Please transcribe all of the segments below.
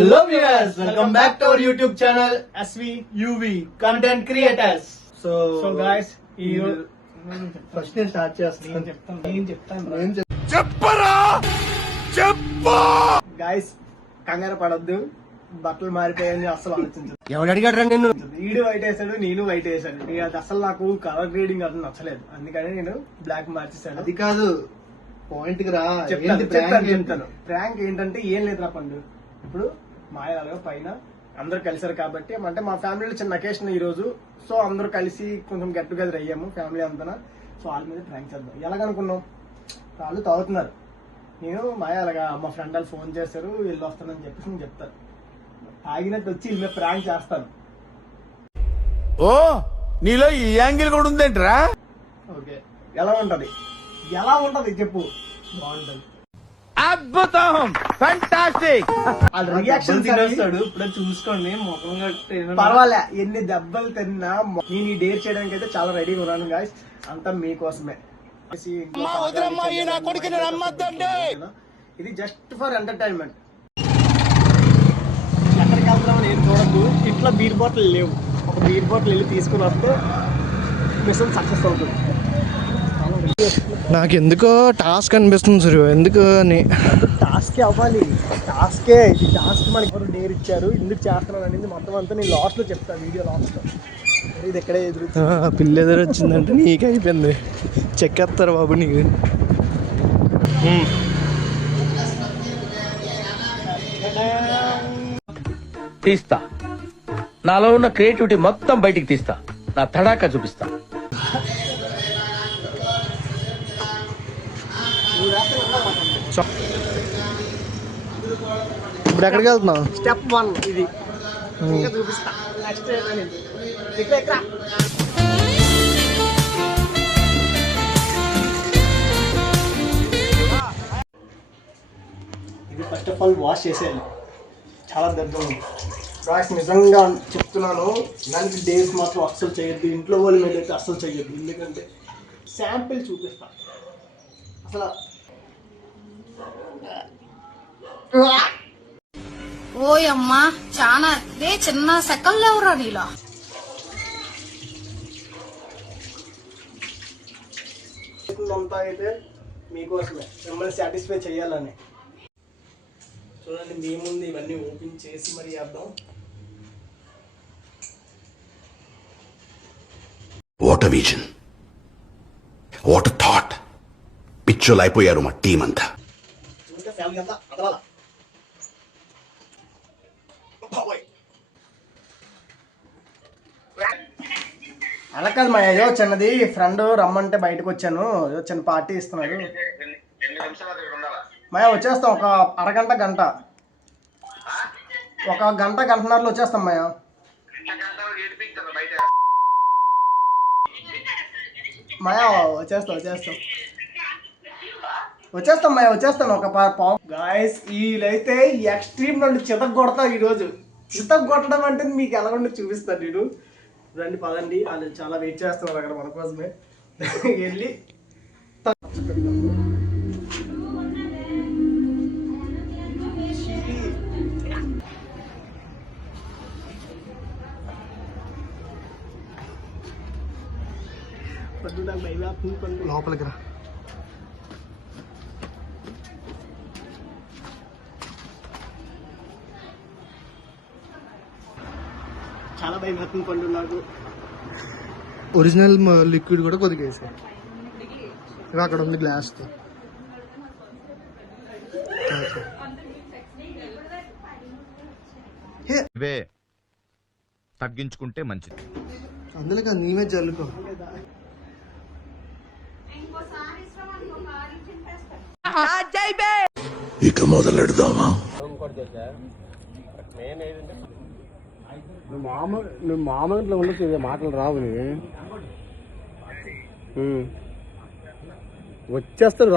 Hello viewers, welcome back to our YouTube channel SVUV Content Creators. So guys, first నేను start చేస్తాను. Guys కంగారు పడొద్దు, బట్టలు మారిపోయాయని అసలు ఆలోచించదు. ఎవడు అడిగాడు నిన్ను? వీడు వైట్ వేసాడు, నేను వైట్ వేసాడు. అది అసలు నాకు కలర్ గ్రేడింగ్ అసలు నచ్చలేదు, అందుకని నేను బ్లాక్ మార్చేసాను. అది కాదు, పాయింట్ కి రా. చెప్తాను. ప్రాంక్ ఏంటంటే ఏం లేదు రా పండు. ఇప్పుడు మాయాలుగా పైన అందరూ కలిసారు కాబట్టి, అంటే మా ఫ్యామిలీలో చిన్న అకేషన్ ఈ రోజు. సో అందరూ కలిసి కొంచెం గెట్ టుగెదర్ అయ్యాము ఫ్యామిలీ అంతా. సో వాళ్ళ మీద ప్రాంక్ చేద్దాం. ఎలాగనుకున్నాం, వాళ్ళు తాగుతున్నారు. నేను మాయాలుగా మా ఫ్రెండ్ వాళ్ళు ఫోన్ చేశారు, వీళ్ళు వస్తానని చెప్పేసి నేను చెప్తాను. తాగినట్టు వచ్చి వీళ్ళ మీద ప్రాంక్ చేస్తాను. ఓ నీలో ఈ యాంగిల్ కూడా ఉందేంట్రా? ఓకే, ఎలా ఉంటది చెప్పు. బాగుంటది. అద్భుతం, ఫెంటాస్టిక్. రియాక్షన్ తినేస్తాడు ఇప్పుడు, చూసుకోండి. ముఖం పర్వాలే, ఎన్ని దెబ్బలు తిన్నా నేను ఈ డేర్ చేయడానికి అయితే చాలా రెడీగా ఉన్నాను గాయస్. అంతా మీకోసమే. ఇది జస్ట్ ఫర్ ఎంటర్టైన్మెంట్. ఎక్కడికి వెళ్తామని ఏం చూడద్దు. ఇంట్లో బీర్ బాటిల్ లేవు, ఒక బీర్ బాటిల్ వెళ్ళి తీసుకుని వస్తే మిషన్ సక్సెస్ అవుతుంది. నాకు ఎందుకో టాస్క్ అనిపిస్తుంది సూర్య, ఎందుకు అని. టాస్కే అవ్వాలి, టాస్కే ఇది. టాస్క్ మనకి ఎవరు డేర్ ఇచ్చారు, ఎందుకు చేస్తున్నాను అనేది మొత్తం అంతా నేను లాస్ట్ లో చెప్తాను, వీడియో లాస్ట్ లో. ఇది ఎక్కడే ఎదురు పిల్ల ఎదురు వచ్చిందంటే నీకు అయిపోయింది. చెక్కేస్తారు బాబు నీకు. తీస్తా, నాలో ఉన్న క్రియేటివిటీ మొత్తం బయటికి తీస్తా, నా తడాకా చూపిస్తా. ఇప్పుడు ఎక్కడికి వెళ్తున్నావు? స్టెప్ 1 ఇది. ఇంకా చూపిస్తా నెక్స్ట్. ఇది ఫస్ట్ ఆఫ్ ఆల్ వాష్ చేసేయాలి, చాలా దర్దం ఉంది గాయ్స్. నిజంగా చెప్తున్నాను, దానికి డేస్ మాత్రం అస్సలు చేయొద్దు. ఇంట్లో వాళ్ళ మీద అయితే అస్సలు చేయొద్దు. ఎందుకంటే శాంపిల్ చూపిస్తా అసలు. ఓయమ్మా, చాలా చిన్న సెకల్ ఎవరా నీలో. అంతా అయితే మీకోసమే, మిమ్మల్ని సాటిస్ఫై చేయాలని. చూడండి, మీ ముందు ఇవన్నీ ఓపెన్ చేసి మరి చేద్దాం. What a vision, what a thought. పిచ్చోలు అయిపోయారు మా టీం అంతా. ఫ్యామిలీ అంతా అదలాల. అలా కాదు మా, ఏదో చిన్నది ఫ్రెండ్ రమ్మంటే బయటకు వచ్చాను. ఏదో చిన్న పార్టీ ఇస్తున్నాడు. మా వచ్చేస్తాం, ఒక అరగంట గంట, ఒక గంటన్నరలో వచ్చేస్తాం మాయా. మాయా వచ్చేస్తాం మాయా, వచ్చేస్తాను ఒక పావు. గాయస్ వీళ్ళైతే ఎక్స్ట్రీమ్ నుండి చితక్ కొడతారు ఈరోజు. చితక్ కొట్టడం అంటే మీకు ఎలా ఉండి చూపిస్తాను నేను. రండి పదండి, వాళ్ళు చాలా వెయిట్ చేస్తున్నారు అక్కడ మన కోసమే. వెళ్ళి లోపలికి రా. చాలా భయం వేస్తుంది పండు నాకు. ఒరిజినల్ లిక్విడ్ కూడా కొద్దిగా వేసాయి. అక్కడ ఉంది గ్లాస్ తో. తగ్గించుకుంటే మంచిది. అందులో కాదు, నీవే జల్లుకో. ఇక మొదలెడదామా? నువ్వు మామూలు ఉండొచ్చు, మాటలు రావు. వచ్చేస్తారు,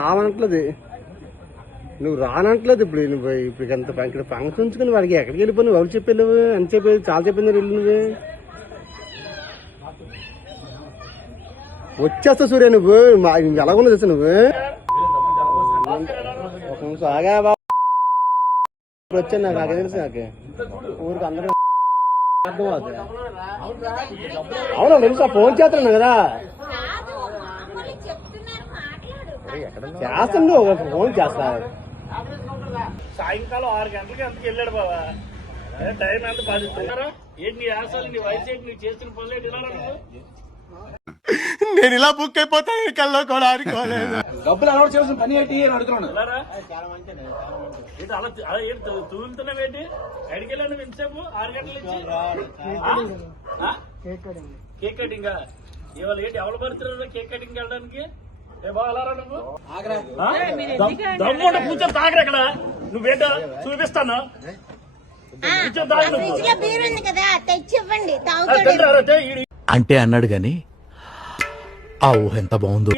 రావనట్లేదు. నువ్వు రానట్లేదు. ఇప్పుడు ఎంత ఇక్కడ ఫంక్షన్ ఉంచుకుని వాడికి ఎక్కడికి వెళ్ళిపోయి నువ్వు ఎవరు చెప్పావు అని చెప్పేది చాలా చెప్పింది. వెళ్ళి నువ్వు వచ్చేస్తావు సూర్య. నువ్వు ఎలా ఉన్నావు తెలుసు నువ్వు. ఒక నిమిషం ఆగా. ఇప్పుడు వచ్చాను నాకు నాకే తెలుసు నాకే ఊరికి అందరూ అర్థం అవుతుంది. అవునా తెలుసా ఫోన్ చేస్తున్నాను కదా చేస్తాను ఫోన్ చేస్తా. సాయంకాలం 6 గంటలకి అంతకు వెళ్ళాడు బాబా. టైం ఎంత 10 ఏంటి నీ ఆశలు నీ వయసు ఏంటి నీకు చేస్తున్న పనులు ఏంటి ఇలా నువ్వు? నేను ఇలా బుక్ అయిపోతాను కల్లో కూడా ఆడుకోలేదు. డబ్బులు అలవాటు చేసిన పని ఏంటి అని అడుగుతున్నాను. అలా ఏంటి తూలుతున్నావు ఏంటి? ఎక్కడికి వెళ్ళాను నువ్వు ఇంతసేపు 6 గంటల నుంచి? కేక్ కటింగ్ ఇవాళ ఏంటి ఎవరు పడుతున్నారు కేక్ కటింగ్ వెళ్ళడానికి? ఏ బాగా అలా నువ్వు దమ్ము కూర్చొని తాగరు అక్కడ. నువ్వేంటో చూపిస్తాను. కూర్చొని తాగు నువ్వు. అంటే అన్నాడు గాని ఆ ఊహ ఎంత బాగుందో.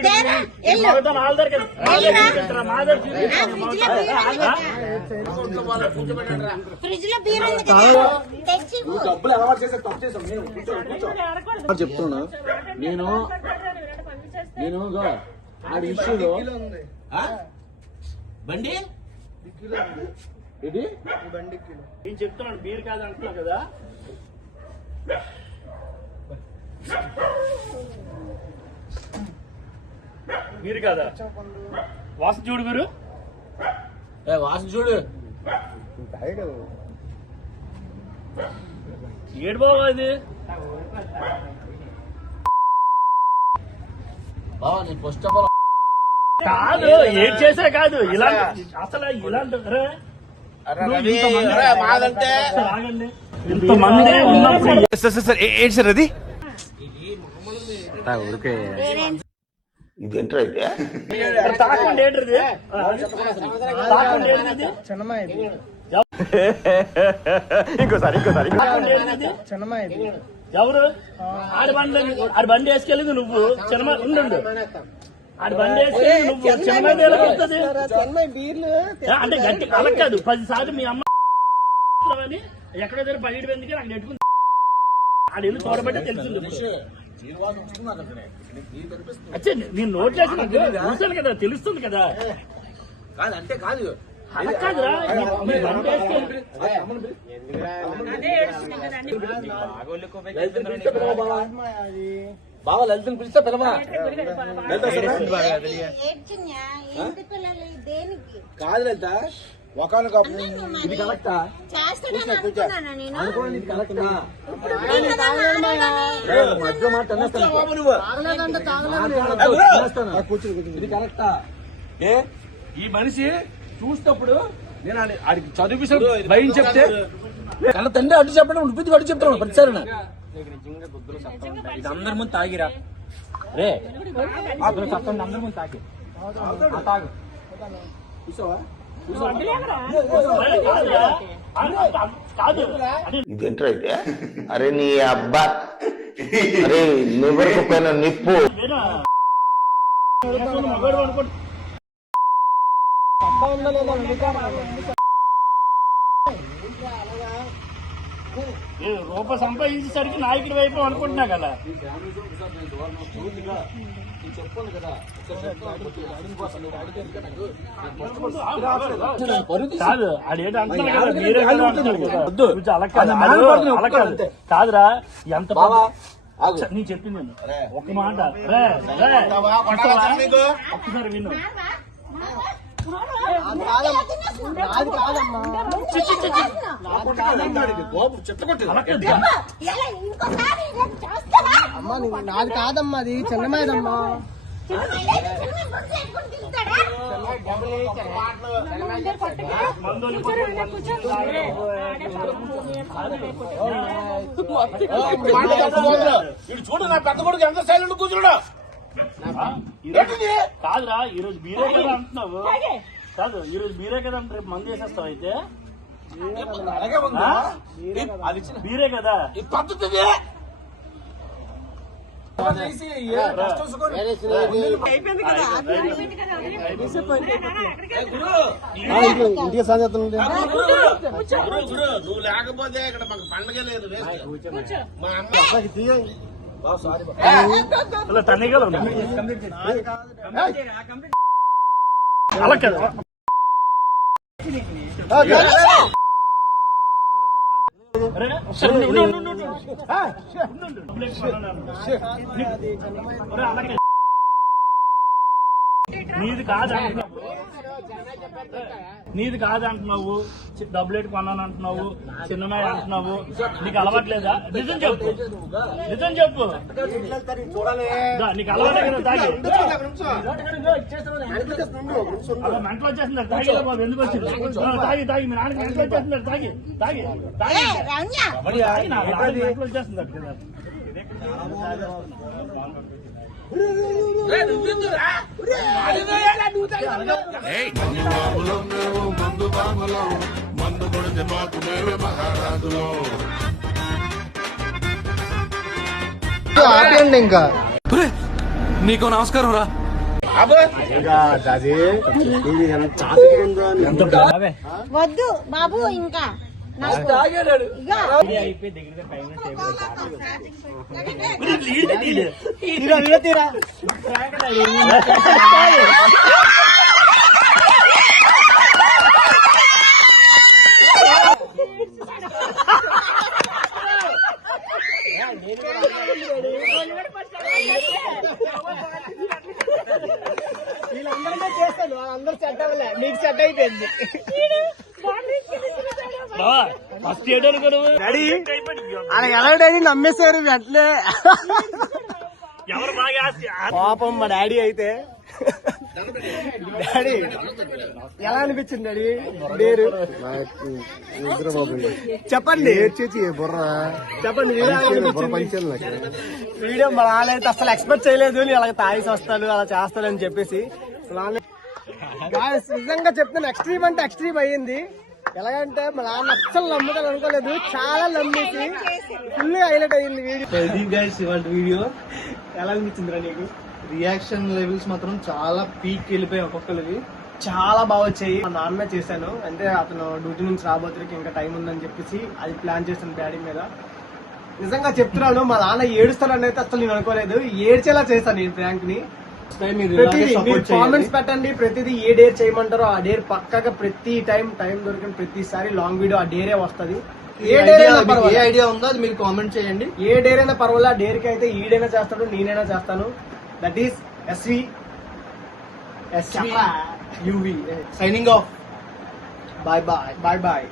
డబ్బులు అలవాటు చేసే తప్పు చేసాం చెప్తున్నా. నేను ఆడి ఇష్యూలో బండి ఇది నేను చెప్తున్నాను బీర్ కాదు అంటున్నావు కదా. మీరు కాదా వాసన చూడు మీరు వాసన చూడు ఏడు బాబా ఇది నేను ఫస్ట్ ఆఫ్ ఆల్ కాదు ఏం చేసా కాదు ఇలా అసలు ఇలాంటి ఇంతమంది ఉన్నప్పుడు సార్ ఏంటి సార్ అది? ఇదేంట్రా అయితే తాకండి ఏంటిది తాకండి ఏంటిది ఇంకోసారి ఎవరు ఆడి బండి వేసుకెళ్ళింది నువ్వు చిన్నమా ఉండు ఆడి బండి వేసుకెళ్ళి నువ్వు చిన్నమా వస్తుంది అంటే గట్టి కలక్ కాదు 10 సార్లు మీ అమ్మ అని ఎక్కడో దగ్గర బయట ఎందుకు నాకు నెట్టుకుంది ఆడు వెళ్ళి చూడబట్టి తెలిసింది. అచ్చా నేను నోట్లేసి చూసాను కదా తెలుస్తుంది కదా. అంటే కాదు అలా కాదురా బాబా లలితను పిలిస్తే పిలవా కాదు లలిత ఒకనొక ఇది కరెక్టా అనుకోండి ఇది కరెక్టా మధ్య మాట కూర్చుని ఇది కరెక్టా. ఈ మనిషి చూసినప్పుడు నేను ఆడికి చదివించిన భయం చెప్తే కళ్ళ తండ్రి అడ్డు చెప్పడం ఉడిపి అడ్డు చెప్తాను ప్రతిసారి ఇది అందరి ముందు తాగిరా రే చెప్పండి అందరి ముందు తాగి తాగు చూసావా ఇదేంట్రా అయితే అరే నీ అబ్బా అరే నువ్వెరకు పైన నిప్పు రూపాయి సంపాదించేసరికి నాయకుడి వైపు అనుకుంటున్నా కదా. కాదు ఆడేంటి అంటున్నాడు కదా మీరే అలా కాదు కాదురా ఎంత నేను చెప్పింది నేను ఒక మాట ఒక్కసారి విన్ను. అమ్మా నాది కాదమ్మా అది చిన్నమాదమ్మా. చూడు నా పెద్ద కొడుకు ఎంత సైలెంట్ కూర్చున్నాడు. కాదురా ఈరోజు మీరే కదా అంటున్నావు. కాదు ఈరోజు మీరే కదా అంటే రేపు మంది వేసేస్తావు అయితే మీరే కదా ఈ పద్ధతి. ఇంటికి సాధ్యత నువ్వు లేకపోతే ఇక్కడ మాకు పండగ లేదు. మా అమ్మ తన్నగల అలా కదా అరే, ఒకసారి ఉండు, ఉండు, ఉండు, ఉండు. ఉండు. డబ్బులు అరే, అలాగే. నీది కాదంటున్నావు, డబ్బులు ఎట్టు కొన్నాను అంటున్నావు, చిన్నమాయ అంటున్నావు, నీకు అలవాట్లేదా? నిజం చెప్పు, నిజం చెప్పు. నీకు అలవాటే కదా తాగి. అలా మెంటలు వచ్చేస్తున్నారు తాగి బాబు, ఎందుకు వచ్చింది? తాగి తాగి మీ నాన్నకి మెంటలు వచ్చేస్తున్నారు తాగి తాగి తాగి మెంటలు వచ్చేస్తున్నారు కదా. ఆపండి ఇంకా నీకు నమస్కారం రా. అది ఇది ఎంత చాతిగా ఉందో అని. వద్దు బాబు ఇంకా వీళ్ళందరినీ చేస్తాను, అందరూ సెట్ అవ్వలే, నీకు సెట్ అయిపోయింది. ఫస్ట్ చేయడానికి డాడీ అలా ఎలాంటి నమ్మేశారు వెంటనే. ఎవరు బాగా పాపం మా డాడీ అయితే. డాడీ ఎలా అనిపించింది డాడీ డేరు? చెప్పండి బుర్ర చెప్పండి వీడియో మా నాన్నైతే అసలు ఎక్స్పెక్ట్ చేయలేదు, నేను అలా తాగేసి వస్తాను అలా చేస్తాను అని చెప్పేసి. నిజంగా చెప్తాను, ఎక్స్ట్రీమ్ అంటే ఎక్స్ట్రీమ్ అయ్యింది. ఎలాగంటే మా నాన్న అస్సలు నమ్ముతాను అనుకోలేదు, చాలా నమ్మేసి ఫుల్ హైలైట్ అయ్యింది వీడియో. ఎలా అనిపించిందిరా నీకు? రియాక్షన్ లెవెల్స్ మాత్రం చాలా పీక్ వెళ్ళిపోయాయి ఒక్కొక్కరికి. చాలా బాగా వచ్చాయి. మా నాన్నే చేశాను, అంటే అతను డ్యూటీ నుంచి రాబోతురికి ఇంకా టైం ఉందని చెప్పేసి అది ప్లాన్ చేశాను డాడీ మీద. నిజంగా చెప్తున్నాను, మా నాన్న ఏడుస్తానని అయితే అసలు నేను అనుకోలేదు, ఏడ్చేలా చేశాను ఈ ప్రాంక్ ని. కామెంట్స్ పెట్టండి, ప్రతిదీ ఏ డేర్ చేయమంటారో ఆ డేర్ పక్కగా ప్రతి టైం దొరికిన ప్రతిసారి లాంగ్ వీడియో ఆ డేరే వస్తుంది. ఏ ఐడియా ఉందో అది మీరు కామెంట్ చేయండి. ఏ డేర్ అయినా పర్వాలేదు, ఆ డేర్ కి అయితే ఈడైనా చేస్తాడు, నేనైనా చేస్తాను. That is SV UV signing off. Bye bye.